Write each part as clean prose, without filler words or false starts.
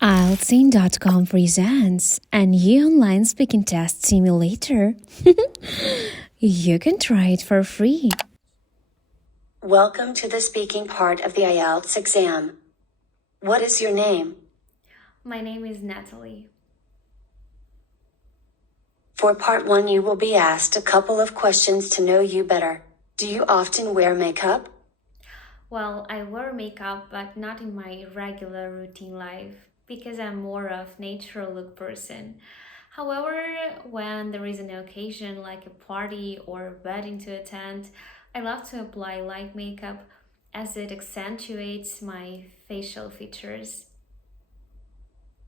IELTS.com presents a new online speaking test simulator. You can try it for free. Welcome to the speaking part of the IELTS exam. What is your name? My name is Natalie. For part 1, you will be asked a couple of questions to know you better. Do you often wear makeup? Well, I wear makeup, but not in my regular routine life because I'm more of natural look person. However, when there is an occasion like a party or a wedding to attend, I love to apply light makeup as it accentuates my facial features.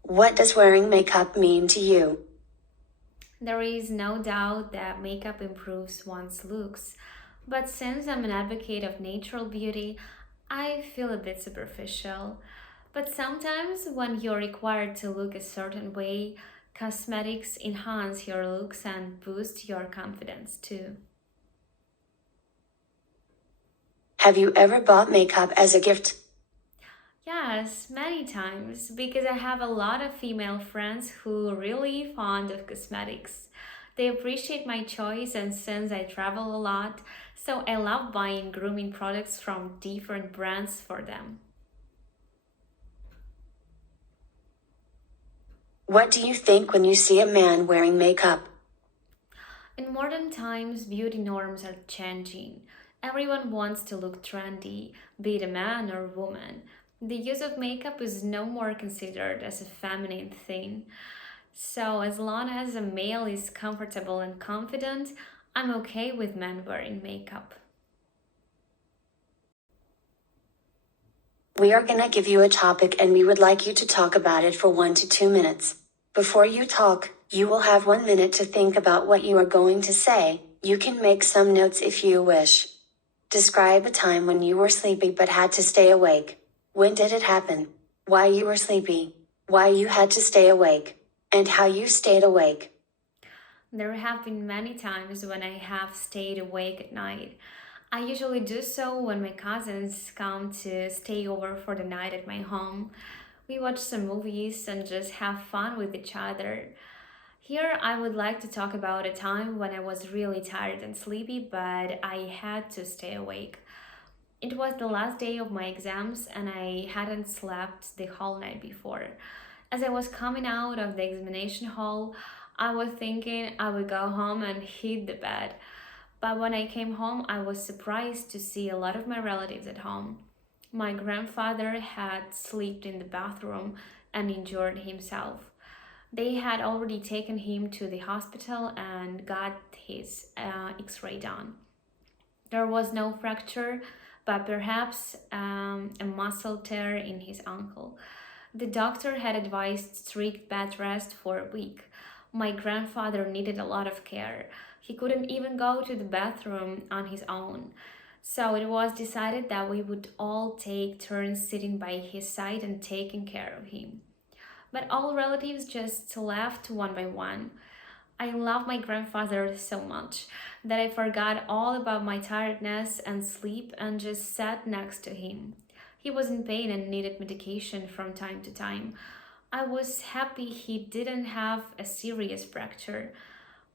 What does wearing makeup mean to you? There is no doubt that makeup improves one's looks, but since I'm an advocate of natural beauty, I feel a bit superficial. But sometimes, when you're required to look a certain way, cosmetics enhance your looks and boost your confidence too. Have you ever bought makeup as a gift? Yes, many times, because I have a lot of female friends who are really fond of cosmetics. They appreciate my choice, and since I travel a lot, so I love buying grooming products from different brands for them. What do you think when you see a man wearing makeup? In modern times, beauty norms are changing. Everyone wants to look trendy, be it a man or woman. The use of makeup is no more considered as a feminine thing. So, as long as a male is comfortable and confident, I'm okay with men wearing makeup. We are gonna give you a topic and we would like you to talk about it for 1 to 2 minutes. Before you talk, you will have 1 minute to think about what you are going to say. You can make some notes if you wish. Describe a time when you were sleepy but had to stay awake. When did it happen? Why you were sleepy? Why you had to stay awake? And how you stayed awake. There have been many times when I have stayed awake at night. I usually do so when my cousins come to stay over for the night at my home. We watch some movies and just have fun with each other. Here, I would like to talk about a time when I was really tired and sleepy, but I had to stay awake. It was the last day of my exams, and I hadn't slept the whole night before. As I was coming out of the examination hall, I was thinking I would go home and hit the bed. But when I came home, I was surprised to see a lot of my relatives at home. My grandfather had slept in the bathroom and injured himself. They had already taken him to the hospital and got his x-ray done. There was no fracture, but perhaps a muscle tear in his ankle. The doctor had advised strict bed rest for a week. My grandfather needed a lot of care. He couldn't even go to the bathroom on his own. So it was decided that we would all take turns sitting by his side and taking care of him. But all relatives just left one by one. I love my grandfather so much that I forgot all about my tiredness and sleep and just sat next to him. He was in pain and needed medication from time to time. I was happy he didn't have a serious fracture.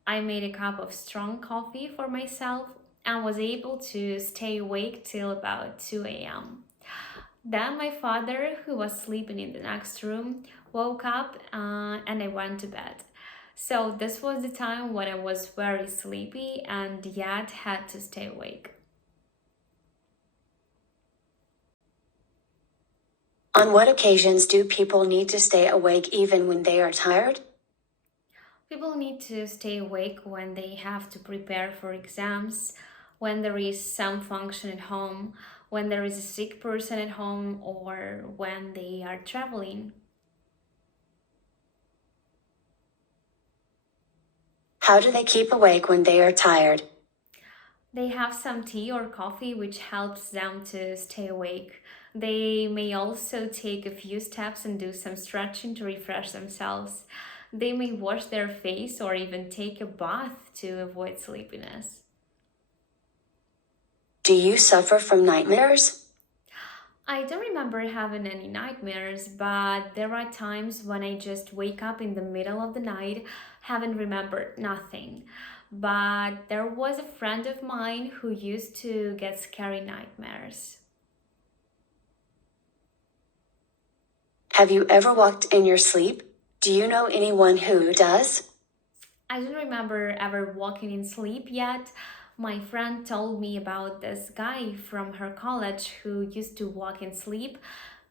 I made a cup of strong coffee for myself and was able to stay awake till about 2 a.m. Then my father, who was sleeping in the next room, woke up and I went to bed. So this was the time when I was very sleepy and yet had to stay awake. On what occasions do people need to stay awake even when they are tired? People need to stay awake when they have to prepare for exams, when there is some function at home, when there is a sick person at home, or when they are traveling. How do they keep awake when they are tired? They have some tea or coffee which helps them to stay awake. They may also take a few steps and do some stretching to refresh themselves. They may wash their face or even take a bath to avoid sleepiness. Do you suffer from nightmares? I don't remember having any nightmares, but there are times when I just wake up in the middle of the night, haven't remembered nothing. But there was a friend of mine who used to get scary nightmares. Have you ever walked in your sleep? Do you know anyone who does? I don't remember ever walking in sleep yet. My friend told me about this guy from her college who used to walk in sleep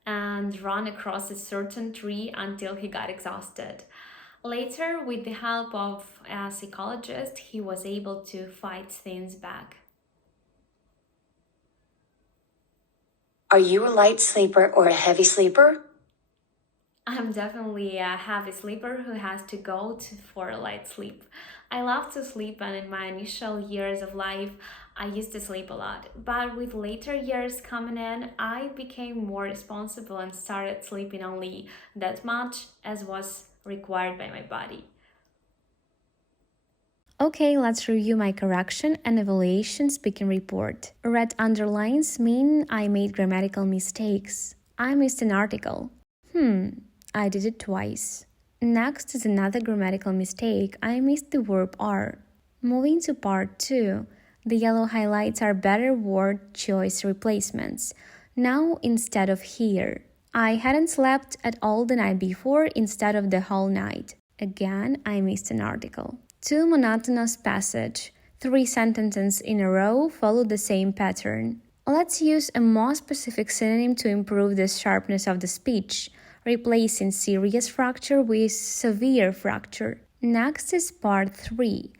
and run across a certain tree until he got exhausted. Later, with the help of a psychologist, he was able to fight things back. Are you a light sleeper or a heavy sleeper? I'm definitely a heavy sleeper who has to for a light sleep. I love to sleep, and in my initial years of life, I used to sleep a lot. But with later years coming in, I became more responsible and started sleeping only that much as was required by my body. Okay, let's review my correction and evaluation speaking report. Red underlines mean I made grammatical mistakes. I missed an article. I did it twice. Next is another grammatical mistake. I missed the verb are. Moving to part 2. The yellow highlights are better word choice replacements. Now instead of here. I hadn't slept at all the night before instead of the whole night. Again, I missed an article. Too monotonous passage. 3 sentences in a row follow the same pattern. Let's use a more specific synonym to improve the sharpness of the speech, replacing serious fracture with severe fracture. Next is part 3.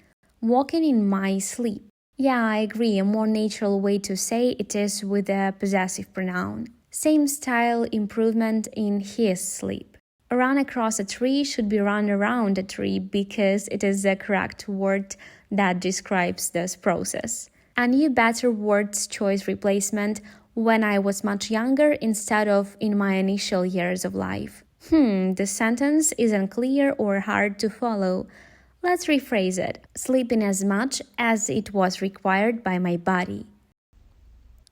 Walking in my sleep. Yeah, I agree, a more natural way to say it is with a possessive pronoun. Same style, improvement in his sleep. Run across a tree should be run around a tree because it is the correct word that describes this process. A new better words choice replacement when I was much younger instead of in my initial years of life. The sentence is unclear or hard to follow. Let's rephrase it. Sleeping as much as it was required by my body.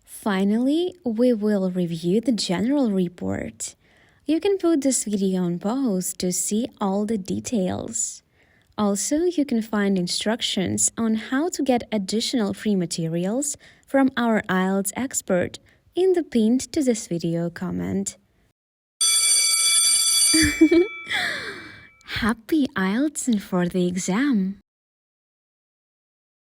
Finally, we will review the general report. You can put this video on pause to see all the details. Also, you can find instructions on how to get additional free materials from our IELTS expert in the pinned to this video comment. Happy IELTS and for the exam!